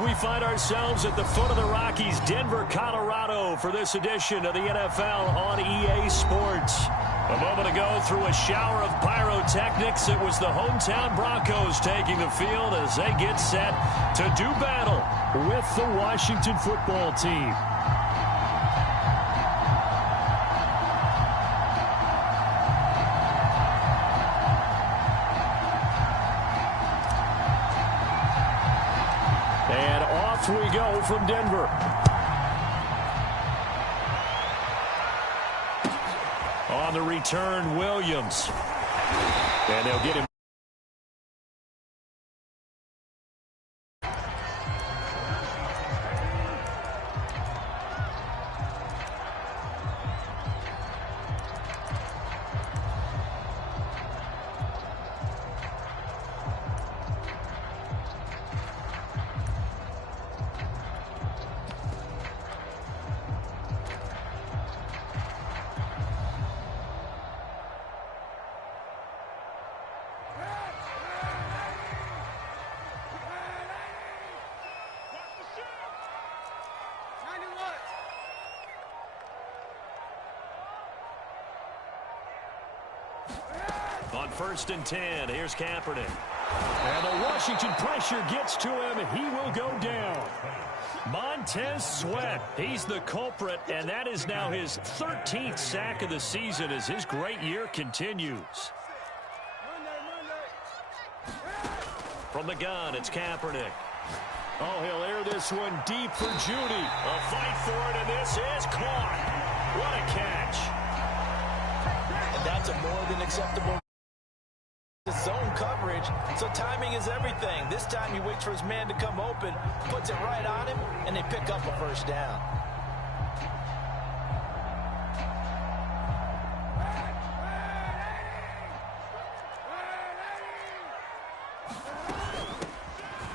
We find ourselves at the foot of the Rockies, Denver, Colorado, for this edition of the NFL on EA Sports. A moment ago, through a shower of pyrotechnics, it was the hometown Broncos taking the field as they get set to do battle with the Washington football team. And off we go from Denver. On the return, Williams. And they'll get him. On 1st and 10, here's Kaepernick. And the Washington pressure gets to him, and he will go down. Montez Sweat, he's the culprit, and that is now his 13th sack of the season as his great year continues. From the gun, it's Kaepernick. Oh, he'll air this one deep for Judy. A fight for it, and this is caught. What a catch. And that's a more than acceptable zone coverage, so timing is everything. This time he waits for his man to come open, puts it right on him, and they pick up a first down.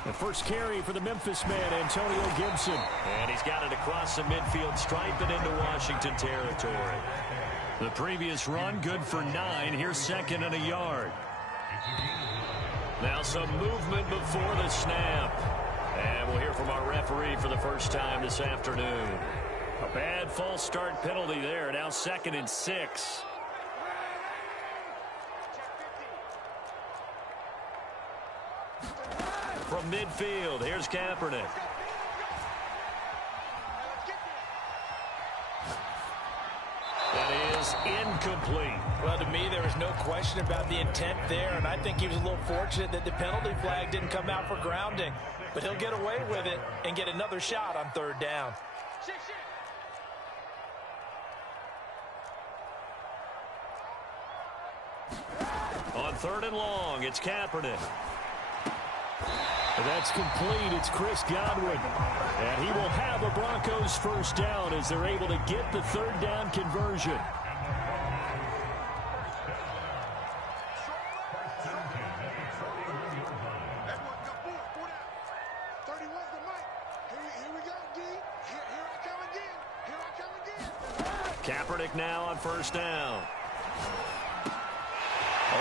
The first carry for the Memphis man, Antonio Gibson. And he's got it across the midfield stripe and into Washington territory. The previous run, good for 9. Here's 2nd and a yard. Now some movement before the snap. And we'll hear from our referee for the first time this afternoon. A bad false start penalty there. Now 2nd and 6. From midfield, here's Kaepernick. That is incomplete. Well, to me, there was no question about the intent there, and I think he was a little fortunate that the penalty flag didn't come out for grounding. But he'll get away with it and get another shot on 3rd down. On 3rd and long, it's Kaepernick. That's complete. It's Chris Godwin. And he will have a Broncos first down as they're able to get the 3rd down conversion. Kaepernick now on 1st down.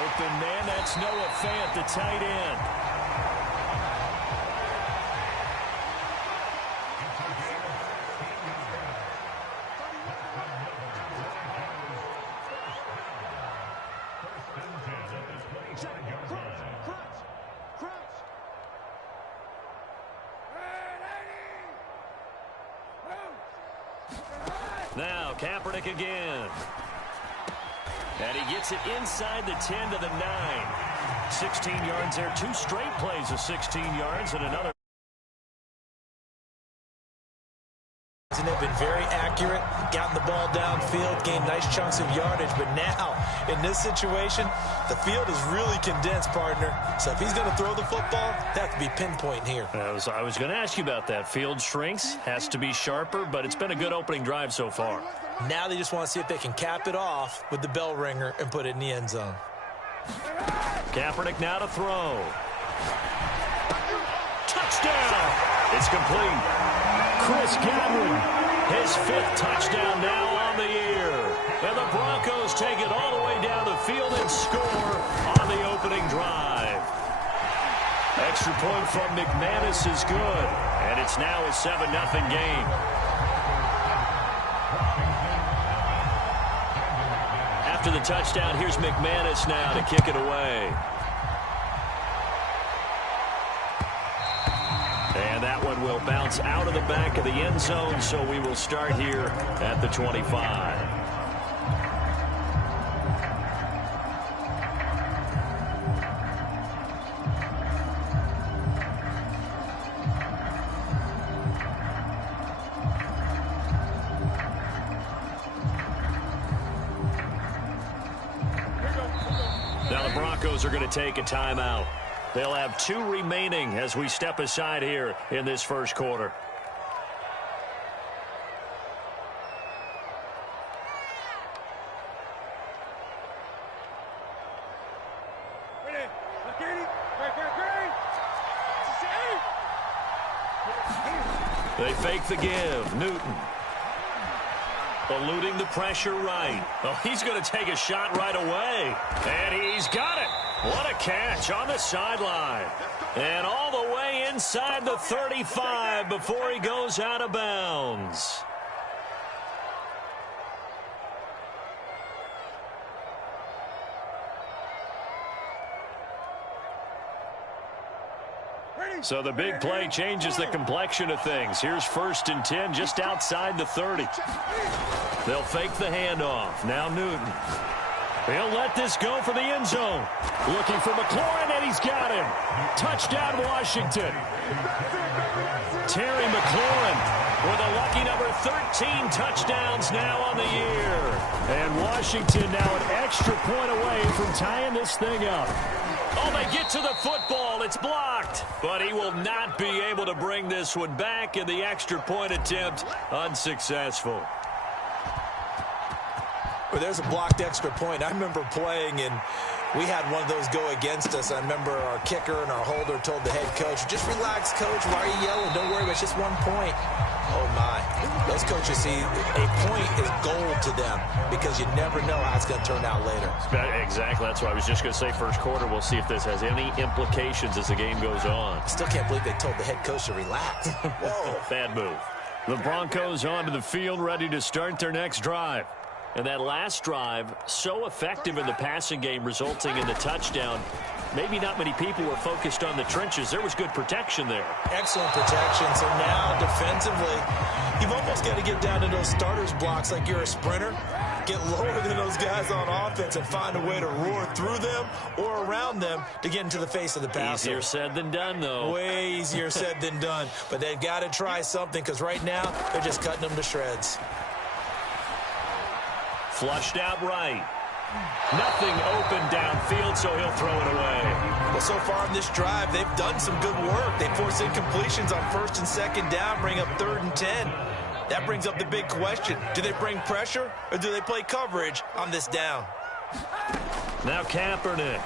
Open man, that's Noah Fant, the tight end. Now Kaepernick again. And he gets it inside the 10 to the 9. 16 yards there. 2 straight plays of 16 yards and another. And they've been very accurate, gotten the ball downfield, gained nice chunks of yardage. But now, in this situation, the field is really condensed, partner. So if he's going to throw the football, that has to be pinpoint here. I was going to ask you about that. Field shrinks, has to be sharper, but it's been a good opening drive so far. Now they just want to see if they can cap it off with the bell ringer and put it in the end zone. Kaepernick now to throw. Touchdown! It's complete. Chris Godwin, his 5th touchdown now on the year. And the Broncos take it all the way down the field and score on the opening drive. Extra point from McManus is good. And it's now a 7-0 game. After the touchdown, here's McManus now to kick it away. And that one will bounce out of the back of the end zone, so we will start here at the 25. Now the Broncos are going to take a timeout. They'll have 2 remaining as we step aside here in this first quarter. They fake the give. Newton. Eluding the pressure right. Oh, he's going to take a shot right away. And he's got it. What a catch on the sideline. And all the way inside the 35 before he goes out of bounds. So the big play changes the complexion of things. Here's 1st and 10 just outside the 30. They'll fake the handoff. Now Newton. He'll let this go for the end zone. Looking for McLaurin, and he's got him. Touchdown, Washington. Terry McLaurin with a lucky number 13 touchdowns now on the year. And Washington now an extra point away from tying this thing up. Oh, they get to the football. It's blocked. But he will not be able to bring this one back, and the extra point attempt unsuccessful. Well, there's a blocked extra point. I remember playing, and we had one of those go against us. I remember our kicker and our holder told the head coach, just relax, coach. Why are you yelling? Don't worry, it's just 1 point. Oh, my. Those coaches see a point is gold to them because you never know how it's going to turn out later. Exactly. That's what I was just going to say. First quarter, we'll see if this has any implications as the game goes on. I still can't believe they told the head coach to relax. Whoa. Bad move. The Broncos onto the field, ready to start their next drive. And that last drive, so effective in the passing game, resulting in the touchdown. Maybe not many people were focused on the trenches. There was good protection there. Excellent protection. So now, defensively, you've almost got to get down to those starters blocks like you're a sprinter. Get lower than those guys on offense and find a way to roar through them or around them to get into the face of the passer. Easier said than done, though. Way easier said than done. But they've got to try something because right now, they're just cutting them to shreds. Flushed out right. Nothing open downfield, so he'll throw it away. Well, so far in this drive, they've done some good work. They force incompletions on 1st and 2nd down, bring up 3rd and 10. That brings up the big question. Do they bring pressure, or do they play coverage on this down? Now Kaepernick.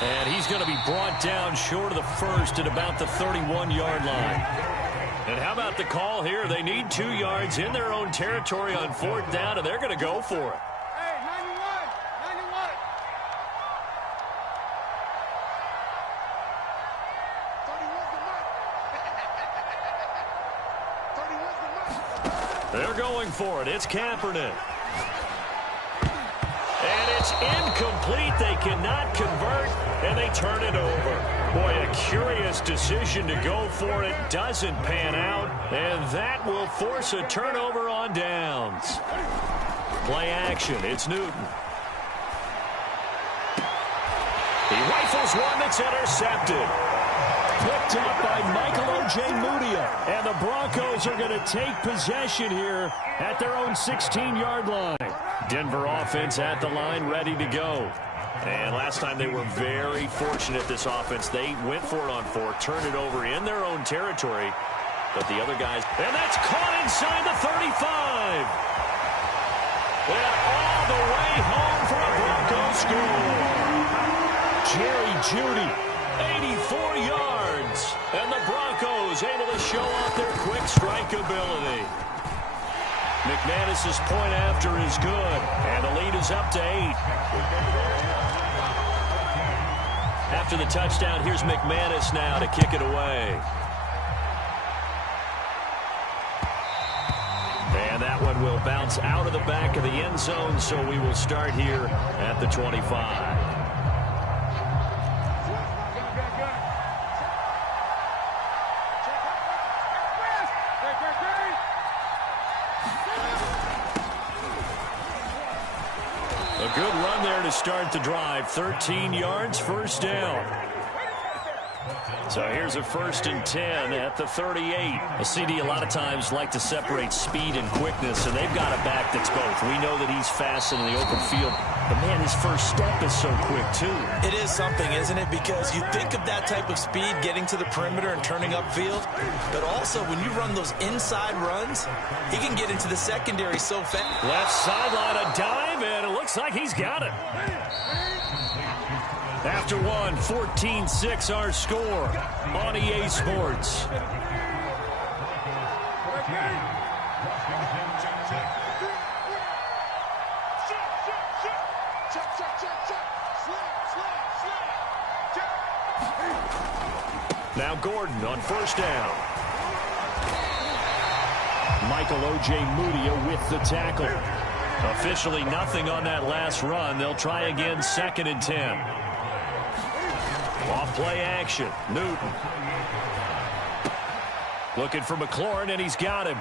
And he's going to be brought down short of the first at about the 31-yard line. And how about the call here? They need 2 yards in their own territory on 4th down, and they're going to go for it. Hey, 91. They're going for it. It's Kaepernick. And it's incomplete. They cannot convert, and they turn it over. Boy, a curious decision to go for it. Doesn't pan out, and that will force a turnover on downs. Play action. It's Newton. He rifles one that's intercepted. Picked up by Michael Ojemudia. And the Broncos are going to take possession here at their own 16-yard line. Denver offense at the line, ready to go. And last time they were very fortunate, this offense. They went for it on 4, turned it over in their own territory. But the other guys, and that's caught inside the 35. And all the way home for a Broncos score. Jerry Jeudy, 84 yards. And the Broncos able to show off their quick strike ability. McManus's point after is good, and the lead is up to 8. After the touchdown, here's McManus now to kick it away. And that one will bounce out of the back of the end zone, so we will start here at the 25. A good run there to start the drive. 13 yards, first down. So here's a 1st and 10 at the 38. A CD a lot of times like to separate speed and quickness, and they've got a back that's both. We know that he's fast in the open field, but man, his first step is so quick too. It is something, isn't it? Because you think of that type of speed getting to the perimeter and turning upfield, but also when you run those inside runs, he can get into the secondary so fast. Left sideline, a dive, and it looks like he's got it. After one, 14-6 our score on EA Sports. Now Gordon on first down. Michael O.J. Mudia with the tackle. Officially nothing on that last run. They'll try again, 2nd and 10. Off play action. Newton. Looking for McLaurin, and he's got him.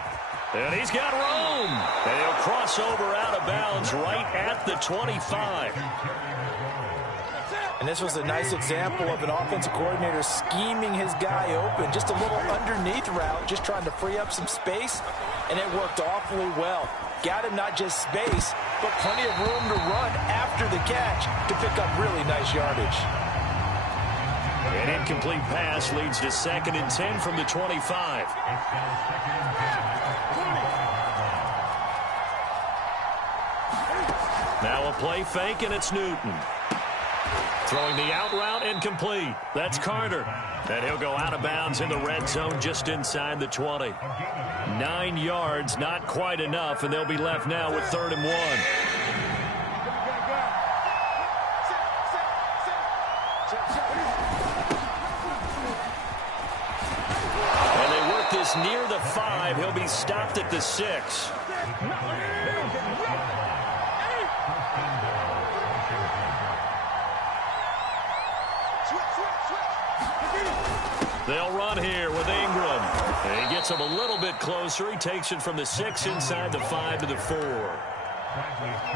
And he's got room. And he'll cross over out of bounds right at the 25. And this was a nice example of an offensive coordinator scheming his guy open. Just a little underneath route, just trying to free up some space, and it worked awfully well. Got him not just space, but plenty of room to run after the catch to pick up really nice yardage. An incomplete pass leads to 2nd and 10 from the 25. Now a play fake, and it's Newton. Throwing the out route, incomplete. That's Carter. And he'll go out of bounds in the red zone just inside the 20. 9 yards, not quite enough, and they'll be left now with 3rd and 1. And they work this near the 5. He'll be stopped at the 6. They'll run here with Ingram. And he gets him a little bit closer. He takes it from the 6 inside the 5 to the 4.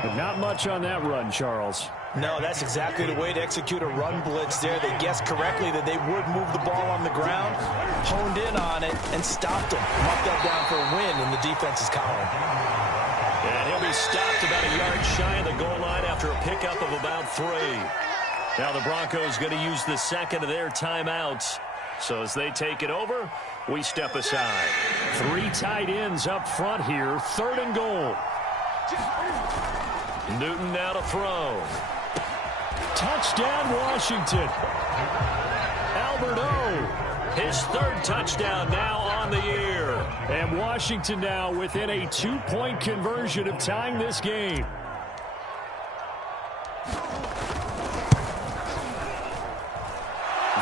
But not much on that run, Charles. No, that's exactly the way to execute a run blitz there. They guessed correctly that they would move the ball on the ground, honed in on it, and stopped him. Marked that down for a win in the defense's column. And he'll be stopped about a yard shy of the goal line after a pickup of about 3. Now the Broncos going to use the 2nd of their timeouts. So as they take it over, we step aside. 3 tight ends up front here. 3rd and goal. Newton now to throw. Touchdown, Washington. Albert O. His 3rd touchdown now on the year. And Washington now within a 2-point conversion of tying this game.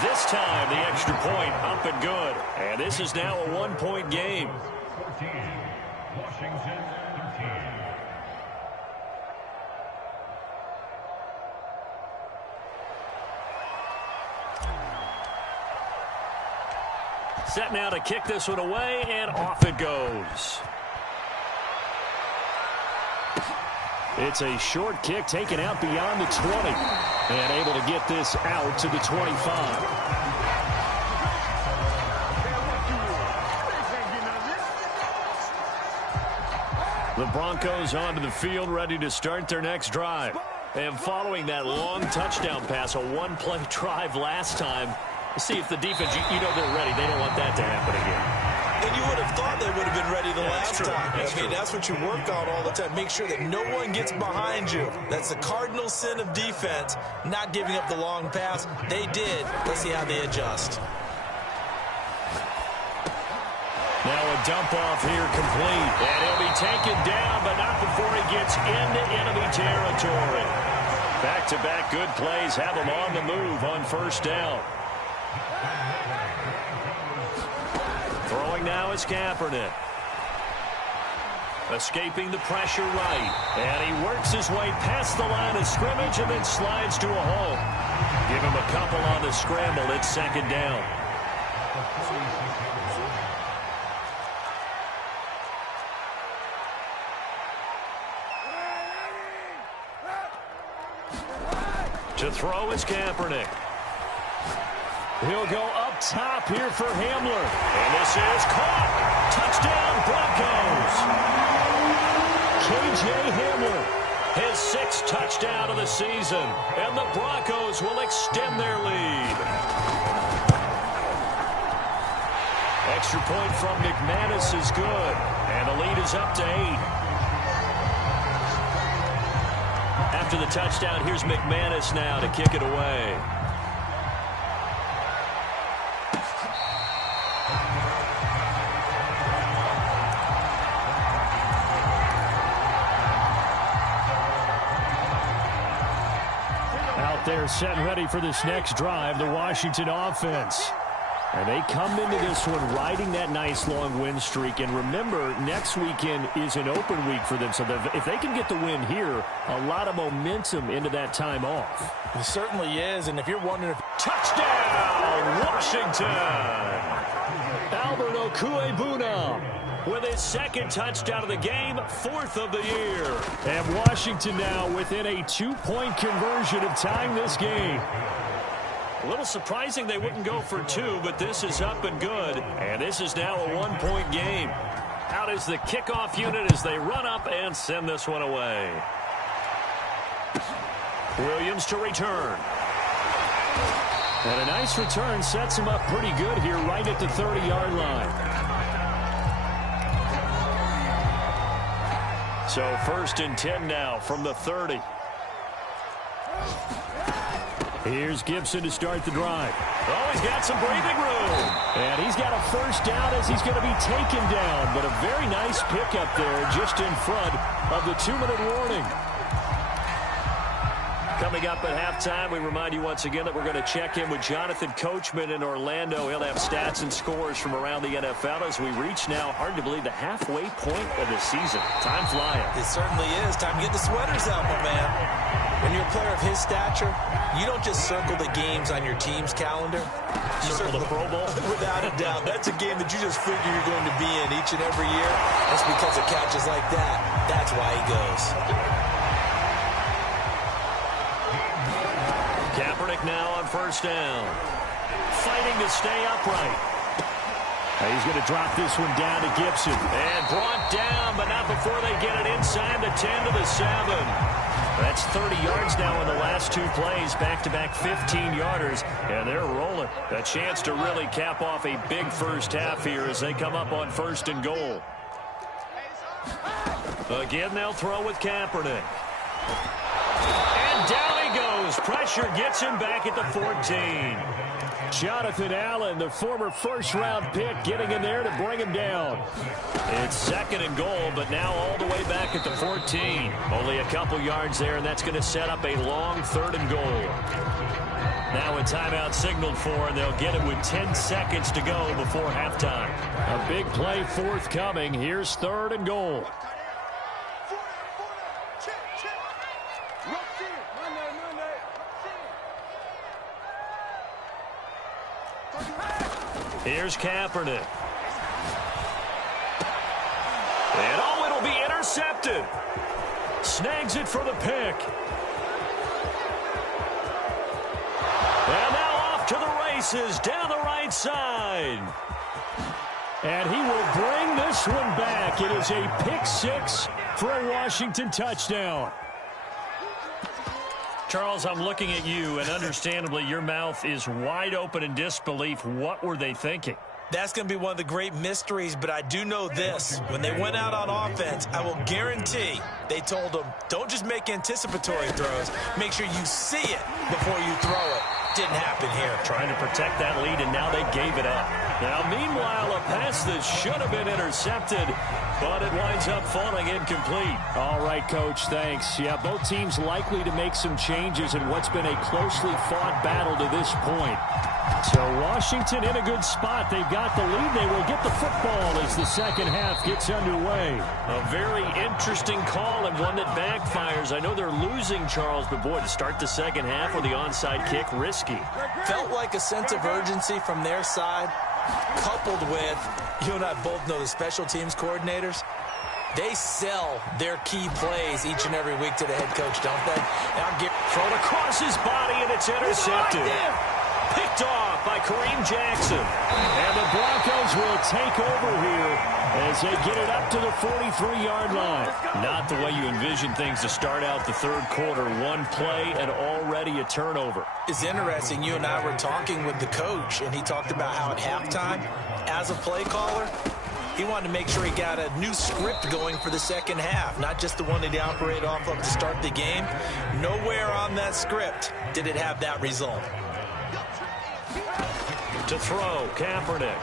This time, the extra point up and good. And this is now a 1-point game. 14, Washington 13. Set now to kick this one away, and off it goes. It's a short kick taken out beyond the 20. And able to get this out to the 25. The Broncos onto the field, ready to start their next drive. And following that long touchdown pass, a 1-play drive last time, see if the defense, you know they're ready. They don't want that to happen again. And you would have thought they would have been ready the last time. I mean, that's what you work on all the time. Make sure that no one gets behind you. That's the cardinal sin of defense, not giving up the long pass. They did. Let's see how they adjust. Now a dump off here complete. And he'll be taken down, but not before he gets into enemy territory. Back-to-back good plays have them on the move on first down. Throwing now is Kaepernick. Escaping the pressure right. And he works his way past the line of scrimmage and then slides to a hole. Give him a couple on the scramble. It's second down. To throw is Kaepernick. He'll go up top here for Hamler. And this is caught. Touchdown, Broncos. K.J. Hamler, his 6th touchdown of the season. And the Broncos will extend their lead. Extra point from McManus is good. And the lead is up to 8. After the touchdown, here's McManus now to kick it away. Out there set and ready for this next drive, the Washington offense. And they come into this one riding that nice long win streak. And remember, next weekend is an open week for them. So if they can get the win here, a lot of momentum into that time off. It certainly is. And if you're wondering if... Touchdown, Washington! Albert Okwuegbunam with his 2nd touchdown of the game, 4th of the year. And Washington now within a 2-point conversion of tying this game. A little surprising they wouldn't go for 2, but this is up and good. And this is now a 1-point game. Out is the kickoff unit as they run up and send this one away. Williams to return. And a nice return sets him up pretty good here right at the 30-yard line. So 1st and 10 now from the 30. Here's Gibson to start the drive. Oh, he's got some breathing room. And he's got a first down as he's going to be taken down. But a very nice pickup there just in front of the 2-minute warning. Coming up at halftime, we remind you once again that we're going to check in with Jonathan Coachman in Orlando. He'll have stats and scores from around the NFL as we reach now, hard to believe, the halfway point of the season. Time flying. It certainly is. Time to get the sweaters out, my man. When you're a player of his stature, you don't just circle the games on your team's calendar. You circle the Pro Bowl? Without a doubt. That's a game that you just figure you're going to be in each and every year. That's because of catches like that. That's why he goes. Kaepernick now on first down. Fighting to stay upright. He's going to drop this one down to Gibson. And brought down, but not before they get it inside the 10 to the 7. That's 30 yards now in the last 2 plays. Back-to-back 15-yarders. And they're rolling. A chance to really cap off a big first half here as they come up on 1st and goal. Again, they'll throw with Kaepernick. And down he goes. Pressure gets him back at the 14. Jonathan Allen, the former first-round pick, getting in there to bring him down. It's 2nd and goal, but now all the way back at the 14. Only a couple yards there, and that's going to set up a long 3rd and goal. Now a timeout signaled for, and they'll get it with 10 seconds to go before halftime. A big play forthcoming. Here's 3rd and goal. Here's Kaepernick. And oh, it'll be intercepted. Snags it for the pick. And now off to the races down the right side. And he will bring this one back. It is a pick 6 for a Washington touchdown. Charles, I'm looking at you, and understandably, your mouth is wide open in disbelief. What were they thinking? That's going to be one of the great mysteries, but I do know this. When they went out on offense, I will guarantee they told them, don't just make anticipatory throws. Make sure you see it before you throw it. Didn't happen here. Trying to protect that lead, and now they gave it up. Now, meanwhile, a pass that should have been intercepted, but it winds up falling incomplete. All right, Coach, thanks. Yeah, both teams likely to make some changes in what's been a closely fought battle to this point. So Washington in a good spot. They've got the lead. They will get the football as the second half gets underway. A very interesting call and one that backfires. I know they're losing, Charles, but boy, to start the second half with the onside kick, risky. Felt like a sense of urgency from their side, coupled with, you and I both know the special teams coordinators. They sell their key plays each and every week to the head coach, don't they? Thrown across his body, and it's intercepted. Picked off by Kareem Jackson. And the Broncos will take over here as they get it up to the 43-yard line. Not the way you envision things to start out the third quarter. One play and already a turnover. It's interesting. You and I were talking with the coach, and he talked about how at halftime, as a play caller, he wanted to make sure he got a new script going for the second half, not just the one that he operated off of to start the game. Nowhere on that script did it have that result. To throw, Kaepernick.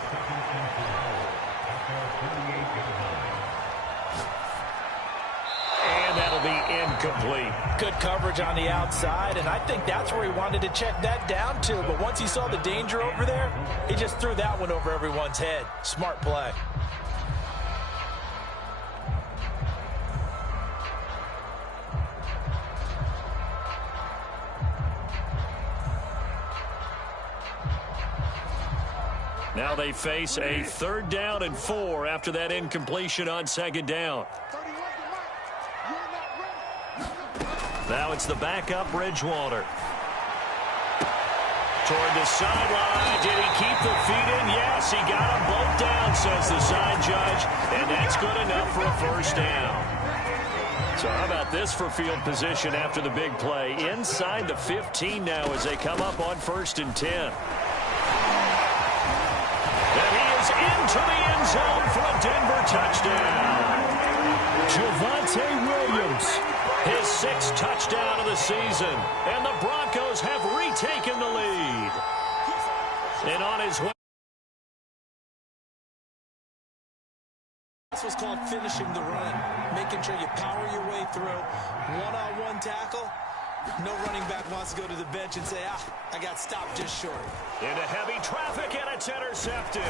And that'll be incomplete. Good coverage on the outside, and I think that's where he wanted to check that down to. But once he saw the danger over there, he just threw that one over everyone's head. Smart play. Now they face a 3rd down and 4 after that incompletion on 2nd down. Now it's the backup Bridgewater. Toward the sideline. Did he keep the feet in? Yes, he got them both down, says the side judge. And that's good enough for a 1st down. So how about this for field position after the big play? Inside the 15 now as they come up on 1st and 10. And he is into the end zone for a Denver touchdown. Javonte Williams. His 6th touchdown of the season. And the Broncos have retaken the lead. And on his way. This was called finishing the run. Making sure you power your way through. One-on-one tackle. No running back wants to go to the bench and say, I got stopped just short. Into heavy traffic, and it's intercepted.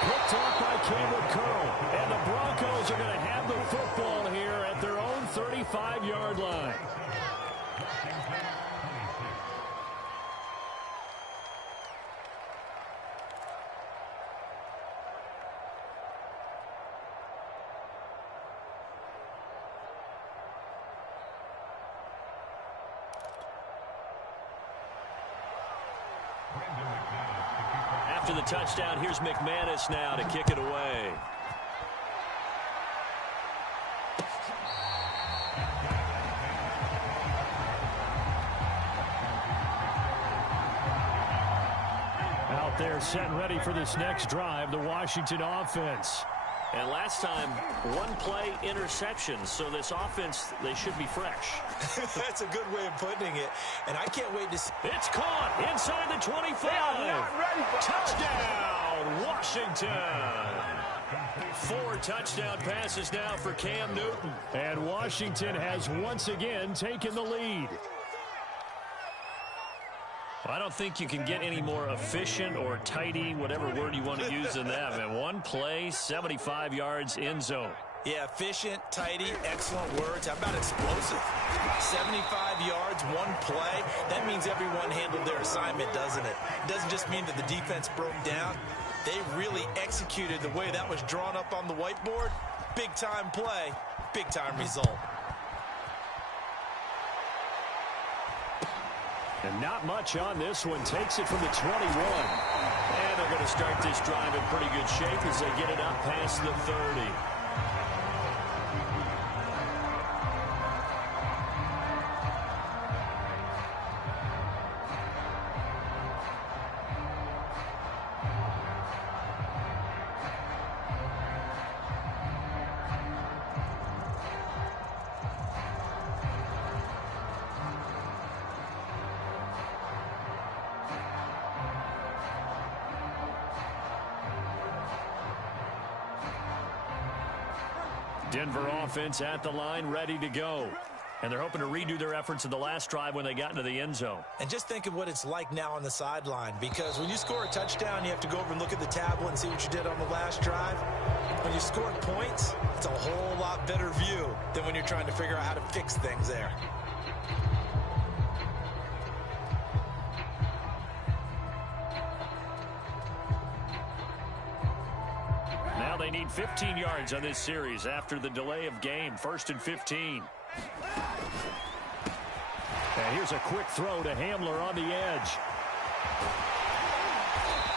Picked off by Cameron Curl. And the Broncos are going to have the football here at their own 35-yard line. After the touchdown, here's McManus now to kick it away. Out there set and ready for this next drive, the Washington offense. And last time, one play interception, so this offense, they should be fresh. That's a good way of putting it, and I can't wait to see. It's caught inside the 25. Touchdown, Washington. 4 touchdown passes now for Cam Newton. And Washington has once again taken the lead. I don't think you can get any more efficient or tidy, whatever word you want to use in that. Man, one play, 75 yards, end zone. Yeah, efficient, tidy, excellent words. How about explosive? 75 yards, one play. That means everyone handled their assignment, doesn't it? It doesn't just mean that the defense broke down. They really executed the way that was drawn up on the whiteboard. Big-time play, big-time result. And not much on this one. Takes it from the 21. And they're going to start this drive in pretty good shape as they get it up past the 30. Denver offense at the line, ready to go. And they're hoping to redo their efforts in the last drive when they got into the end zone. And just think of what it's like now on the sideline, because when you score a touchdown, you have to go over and look at the tablet and see what you did on the last drive. When you score points, it's a whole lot better view than when you're trying to figure out how to fix things there. Now they need 15 yards on this series after the delay of game. 1st and 15. And here's a quick throw to Hamler on the edge.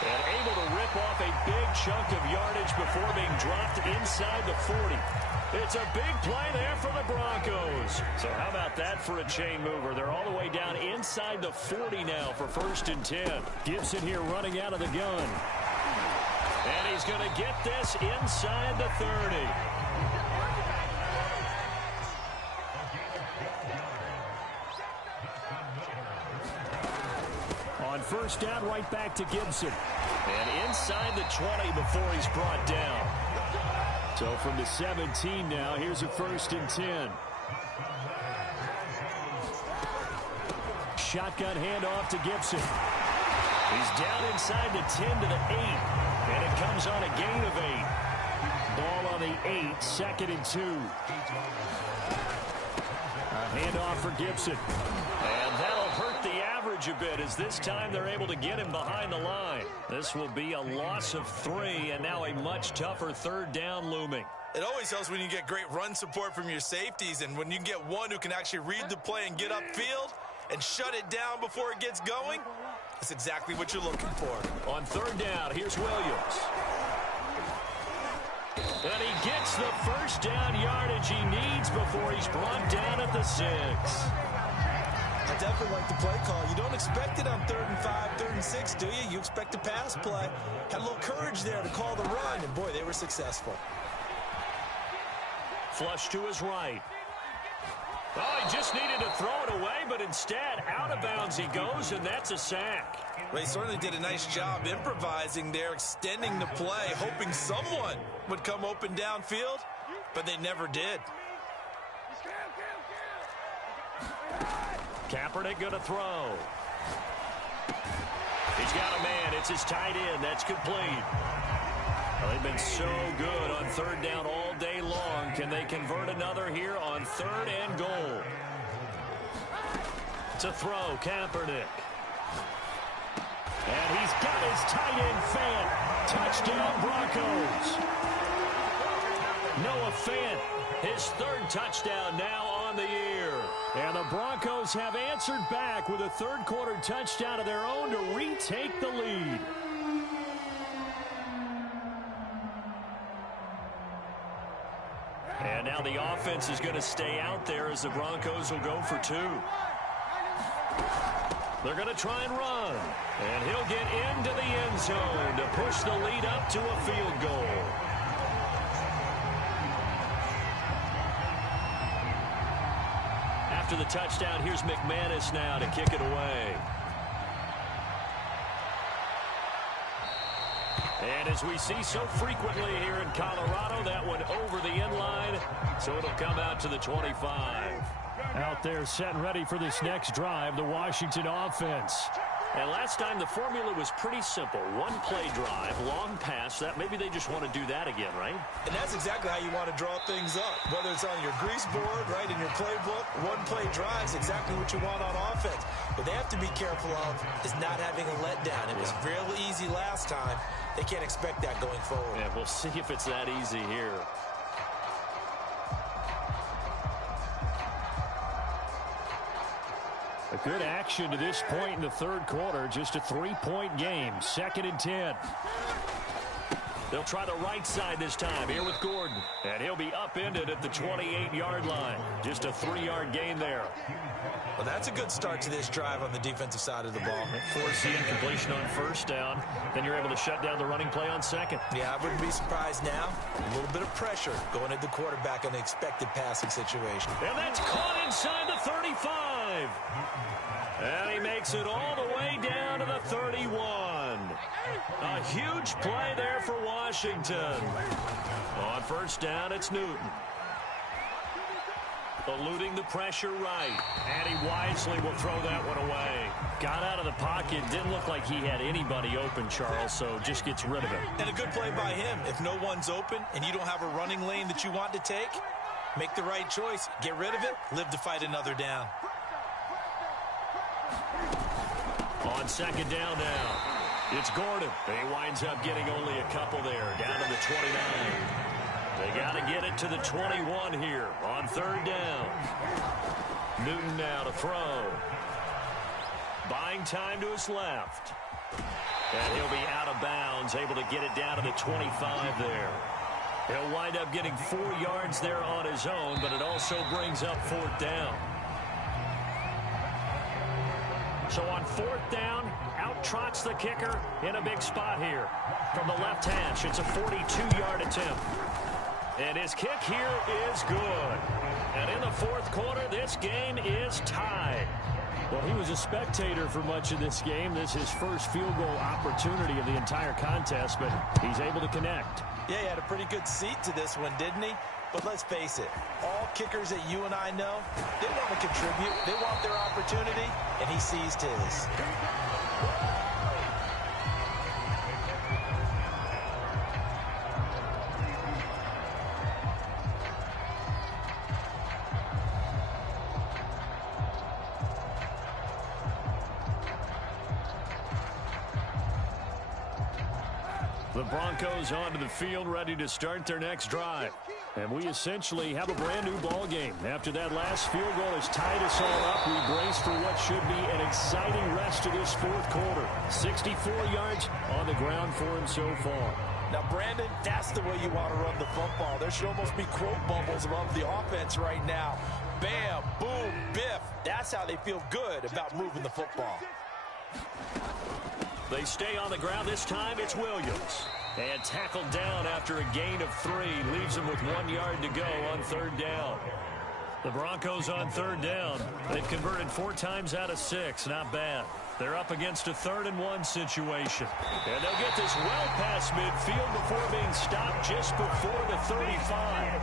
And able to rip off a big chunk of yardage before being dropped inside the 40. It's a big play there for the Broncos. So how about that for a chain mover? They're all the way down inside the 40 now for 1st and 10. Gibson here running out of the gun. And he's going to get this inside the 30. On 1st down, right back to Gibson. And inside the 20 before he's brought down. So from the 17 now, here's a 1st and 10. Shotgun handoff to Gibson. He's down inside the 10 to the 8. And it comes on a gain of 8. Ball on the 8, 2nd and 2. A handoff for Gibson. And that'll hurt the average a bit, as this time they're able to get him behind the line. This will be a loss of 3, and now a much tougher 3rd down looming. It always helps when you get great run support from your safeties, and when you get one who can actually read the play and get upfield and shut it down before it gets going, that's exactly what you're looking for. On 3rd down, here's Williams. And he gets the 1st down yardage he needs before he's brought down at the 6. I definitely like the play call. You don't expect it on 3rd and 5, 3rd and 6, do you? You expect a pass play. Had a little courage there to call the run, and boy, they were successful. Flush to his right. Oh, he just needed to throw it away, but instead, out of bounds he goes, and that's a sack. Well, he certainly did a nice job improvising there, extending the play, hoping someone would come open downfield, but they never did. Kaepernick going to throw. He's got a man. It's his tight end. That's complete. Well, they've been so good on 3rd down all day long. Can they convert another here on 3rd and goal? To throw, Kaepernick. And he's got his tight end Fant. Touchdown, Broncos. Noah Fant, his 3rd touchdown now on the year. And the Broncos have answered back with a 3rd quarter touchdown of their own to retake the lead. And now the offense is going to stay out there as the Broncos will go for 2. They're going to try and run. And he'll get into the end zone to push the lead up to a field goal. After the touchdown, here's McManus now to kick it away. And as we see so frequently here in Colorado, that one over the end line, so it'll come out to the 25. Out there set and ready for this next drive, the Washington offense. And last time the formula was pretty simple. One play drive, long pass. That maybe they just want to do that again, right? And that's exactly how you want to draw things up. Whether it's on your grease board, right, in your playbook, one play drive is exactly what you want on offense. What they have to be careful of is not having a letdown. It was real easy last time. They can't expect that going forward. Yeah, we'll see if it's that easy here. A good action to this point in the 3rd quarter. Just a 3-point game. 2nd and 10. They'll try the right side this time here with Gordon. And he'll be upended at the 28-yard line. Just a 3-yard gain there. Well, that's a good start to this drive on the defensive side of the ball. Forcing incompletion on 1st down. Then you're able to shut down the running play on 2nd. Yeah, I wouldn't be surprised now. A little bit of pressure going at the quarterback in an expected passing situation. And that's caught inside the 35. And he makes it all the way down to the 31. A huge play there for Washington. On 1st down, it's Newton. Eluding the pressure right. And he wisely will throw that one away. Got out of the pocket. Didn't look like he had anybody open, Charles, so just gets rid of it. And a good play by him. If no one's open and you don't have a running lane that you want to take, make the right choice. Get rid of it. Live to fight another down. On second down now, it's Gordon. He winds up getting only a couple there, down to the 29. They got to get it to the 21 here on third down. Newton now to throw. Buying time to his left. And he'll be out of bounds, able to get it down to the 25 there. He'll wind up getting 4 yards there on his own, but it also brings up fourth down. So on fourth down, out trots the kicker in a big spot here. From the left hash, it's a 42-yard attempt. And his kick here is good. And in the fourth quarter, this game is tied. Well, he was a spectator for much of this game. This is his first field goal opportunity of the entire contest, but he's able to connect. Yeah, he had a pretty good seat to this one, didn't he? But let's face it, all kickers that you and I know, they want to contribute. They want their opportunity, and he seized his. The Broncos onto the field, ready to start their next drive. And we essentially have a brand-new ball game. After that last field goal has tied us all up, we brace for what should be an exciting rest of this fourth quarter. 64 yards on the ground for him so far. Now, Brandon, that's the way you want to run the football. There should almost be quote bubbles above the offense right now. Bam, boom, biff. That's how they feel good about moving the football. They stay on the ground. This time it's Williams. And tackled down after a gain of 3. Leaves him with 1 yard to go on third down. The Broncos on third down. They've converted 4 times out of 6. Not bad. They're up against a 3rd-and-1 situation. And they'll get this well past midfield before being stopped just before the 35.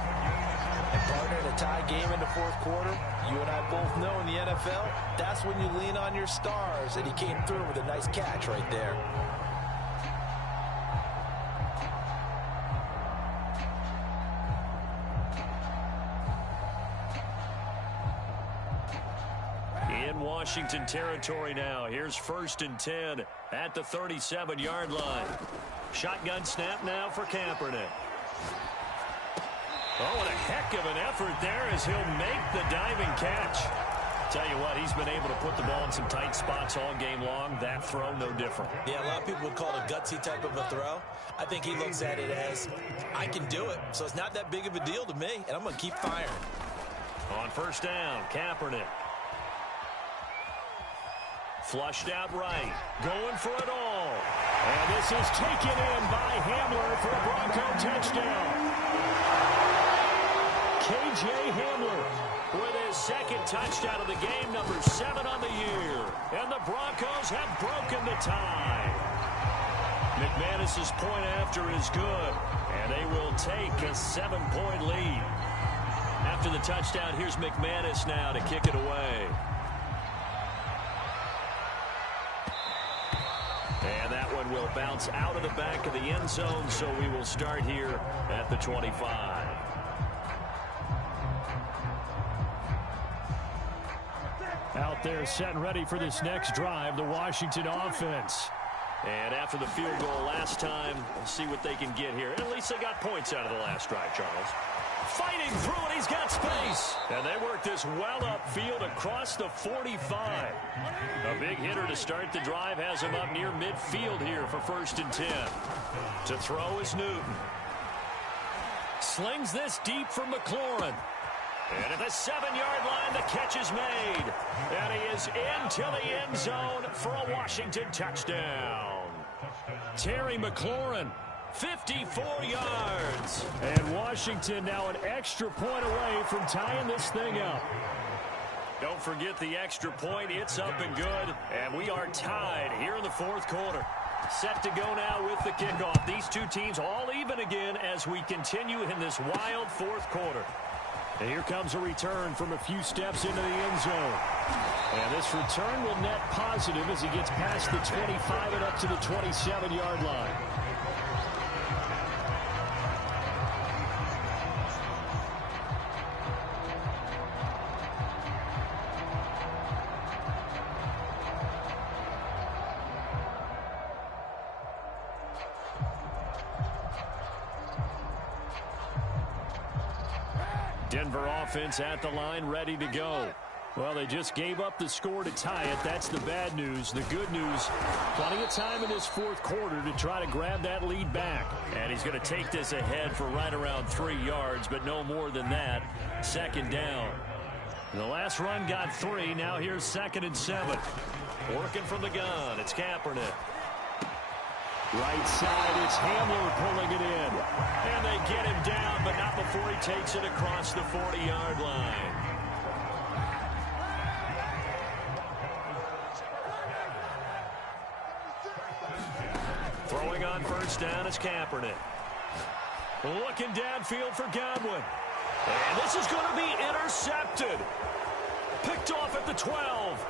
And partner, in a tie game in the fourth quarter, you and I both know in the NFL, that's when you lean on your stars. And he came through with a nice catch right there. In Washington territory now. Here's 1st and 10 at the 37-yard line. Shotgun snap now for Kaepernick. Oh, what a heck of an effort there as he'll make the diving catch. Tell you what, he's been able to put the ball in some tight spots all game long. That throw, no different. Yeah, a lot of people would call it a gutsy type of a throw. I think he looks at it as, I can do it, so it's not that big of a deal to me, and I'm going to keep firing. On first down, Kaepernick. Flushed out right. Going for it all. And this is taken in by Hamler for a Bronco touchdown. K.J. Hamler with his 2nd touchdown of the game, number 7 on the year. And the Broncos have broken the tie. McManus's point after is good. And they will take a 7-point lead. After the touchdown, here's McManus now to kick it away. And that one will bounce out of the back of the end zone, so we will start here at the 25. Out there set and ready for this next drive, the Washington offense. And after the field goal last time, we'll see what they can get here. At least they got points out of the last drive, Charles. Fighting through it, he's got space. And they work this well upfield across the 45. A big hitter to start the drive has him up near midfield here for 1st and 10. To throw is Newton. Slings this deep for McLaurin. And at the 7-yard line, the catch is made. And he is into the end zone for a Washington touchdown. Terry McLaurin, 54 yards. And Washington now an extra point away from tying this thing up. Don't forget the extra point. It's up and good. And we are tied here in the fourth quarter. Set to go now with the kickoff. These two teams all even again as we continue in this wild fourth quarter. And here comes a return from a few steps into the end zone. And this return will net positive as he gets past the 25 and up to the 27-yard line. Denver offense at the line, ready to go. Well, they just gave up the score to tie it. That's the bad news. The good news, plenty of time in this fourth quarter to try to grab that lead back. And he's going to take this ahead for right around 3 yards, but no more than that. Second down. The last run got 3. Now here's 2nd and 7. Working from the gun, it's Kaepernick. Right side, it's Hamler pulling it in. And they get him down, but not before he takes it across the 40-yard line. Throwing on first down is Kaepernick. Looking downfield for Godwin. And this is going to be intercepted. Picked off at the 12.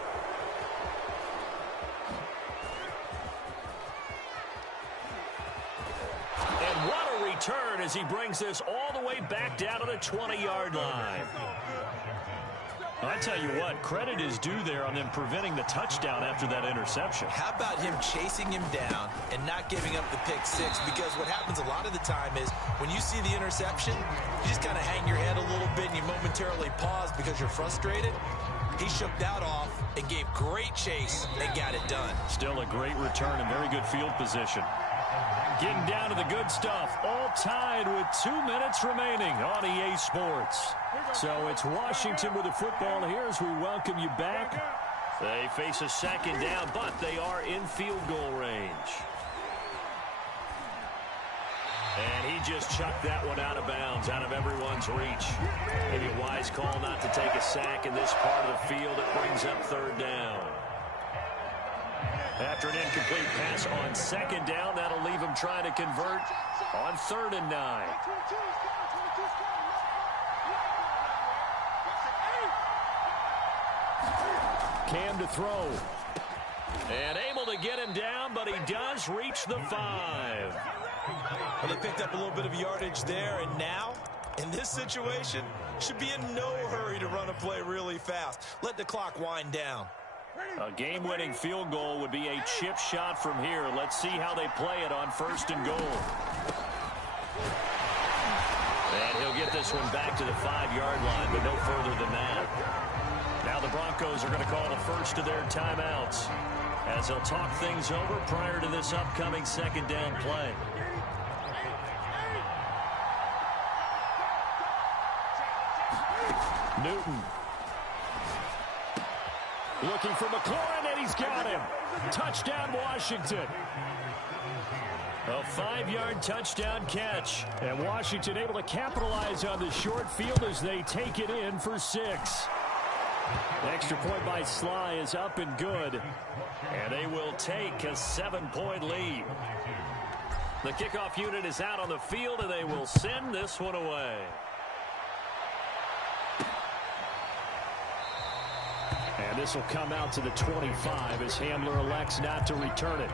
And what a return as he brings this all the way back down to the 20-yard line. I tell you what, credit is due there on them preventing the touchdown after that interception. How about him chasing him down and not giving up the pick six? Because what happens a lot of the time is when you see the interception, you just kind of hang your head a little bit and you momentarily pause because you're frustrated. He shook that off and gave great chase and got it done. Still a great return and very good field position. Getting down to the good stuff, all tied with 2 minutes remaining on EA Sports. So it's Washington with the football here as we welcome you back. They face a second down, but they are in field goal range. And he just chucked that one out of bounds, out of everyone's reach. Maybe a wise call not to take a sack in this part of the field. It brings up 3rd down. After an incomplete pass on 2nd down, that'll leave him trying to convert on 3rd and 9. Cam to throw. And able to get him down, but he does reach the 5. Well, they picked up a little bit of yardage there, and now, in this situation, should be in no hurry to run a play really fast. Let the clock wind down. A game-winning field goal would be a chip shot from here. Let's see how they play it on 1st and goal. And he'll get this one back to the 5-yard line, but no further than that. Now the Broncos are going to call the first of their timeouts as they'll talk things over prior to this upcoming 2nd down play. Newton. Looking for McLaurin, and he's got him. Touchdown, Washington. A 5-yard touchdown catch. And Washington able to capitalize on the short field as they take it in for 6. The extra point by Sly is up and good. And they will take a 7-point lead. The kickoff unit is out on the field, and they will send this one away. And this will come out to the 25 as Hamler elects not to return it.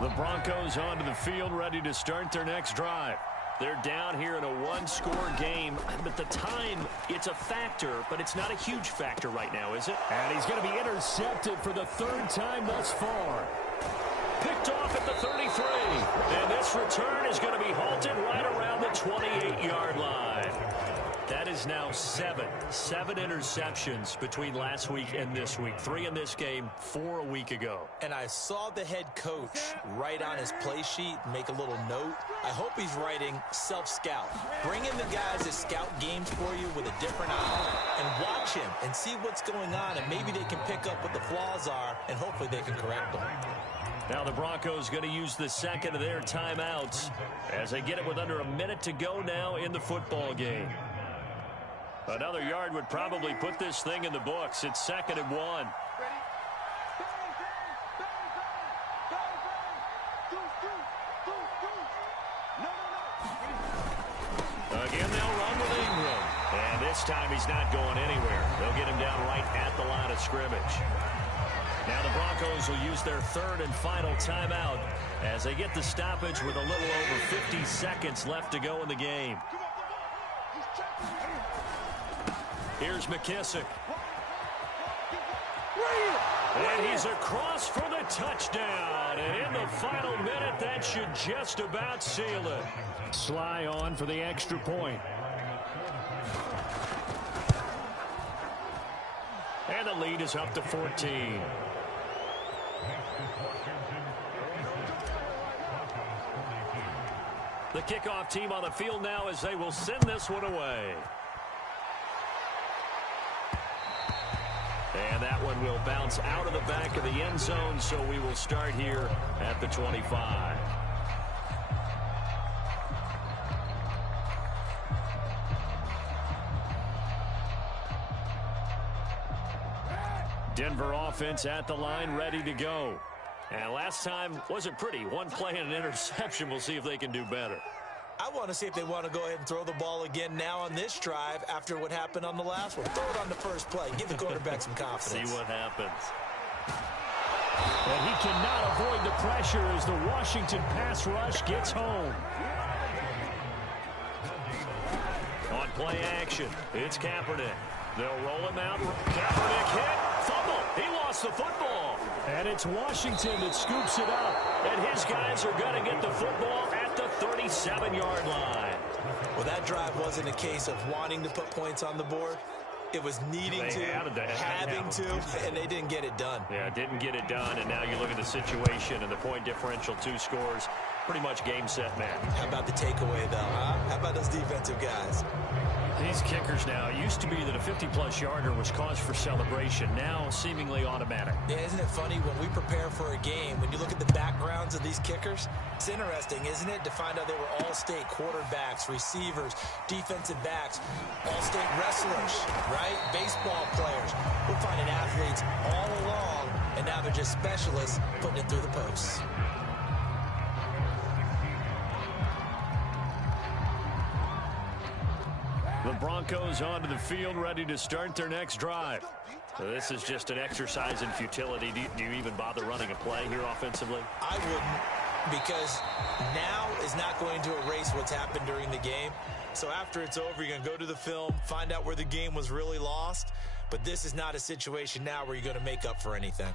The Broncos onto the field, ready to start their next drive. They're down here in a 1-score game, but the time, it's a factor, but it's not a huge factor right now, is it? And he's going to be intercepted for the 3rd time thus far. Picked off at the 33. And this return is going to be halted right around the 28-yard line. That is now 7 interceptions between last week and this week. 3 in this game, 4 a week ago. And I saw the head coach write on his play sheet, make a little note. I hope he's writing self-scout. Bring in the guys that scout games for you with a different eye and watch him and see what's going on, and maybe they can pick up what the flaws are, and hopefully they can correct them. Now the Broncos going to use the second of their timeouts as they get it with under a minute to go now in the football game. Another yard would probably put this thing in the books. It's 2nd and 1. Again, they'll run with Ingram. And this time he's not going anywhere. They'll get him down right at the line of scrimmage. Now the Broncos will use their 3rd and final timeout as they get the stoppage with a little over 50 seconds left to go in the game. Here's McKissick. And he's across for the touchdown. And in the final minute, that should just about seal it. Sly on for the extra point. And the lead is up to 14. The kickoff team on the field now as they will send this one away. And that one will bounce out of the back of the end zone, so we will start here at the 25. Denver offense at the line, ready to go. And last time wasn't pretty. One play and an interception. We'll see if they can do better. I want to see if they want to go ahead and throw the ball again now on this drive after what happened on the last one. Throw it on the first play. Give the quarterback some confidence. See what happens. And he cannot avoid the pressure as the Washington pass rush gets home. On play action, it's Kaepernick. They'll roll him out. Kaepernick hit. Fumble. He lost the football. And it's Washington that scoops it up. And his guys are going to get the football at the 37-yard line. Well, that drive wasn't a case of wanting to put points on the board. It was needing to, having to, and they didn't get it done. Yeah, didn't get it done, and now you look at the situation and the point differential, 2 scores, pretty much game, set, match. How about the takeaway, though, huh? How about those defensive guys? These kickers now, it used to be that a 50-plus yarder was cause for celebration. Now, seemingly automatic. Yeah, isn't it funny when we prepare for a game, when you look at the backgrounds of these kickers, it's interesting, isn't it, to find out they were all-state quarterbacks, receivers, defensive backs, all-state wrestlers, right? Baseball players. We're finding athletes all along, and now they're just specialists putting it through the posts. The Broncos onto the field, ready to start their next drive. So this is just an exercise in futility. Do you even bother running a play here offensively? I wouldn't, because now is not going to erase what's happened during the game. So after it's over, you're going to go to the film, find out where the game was really lost. But this is not a situation now where you're going to make up for anything.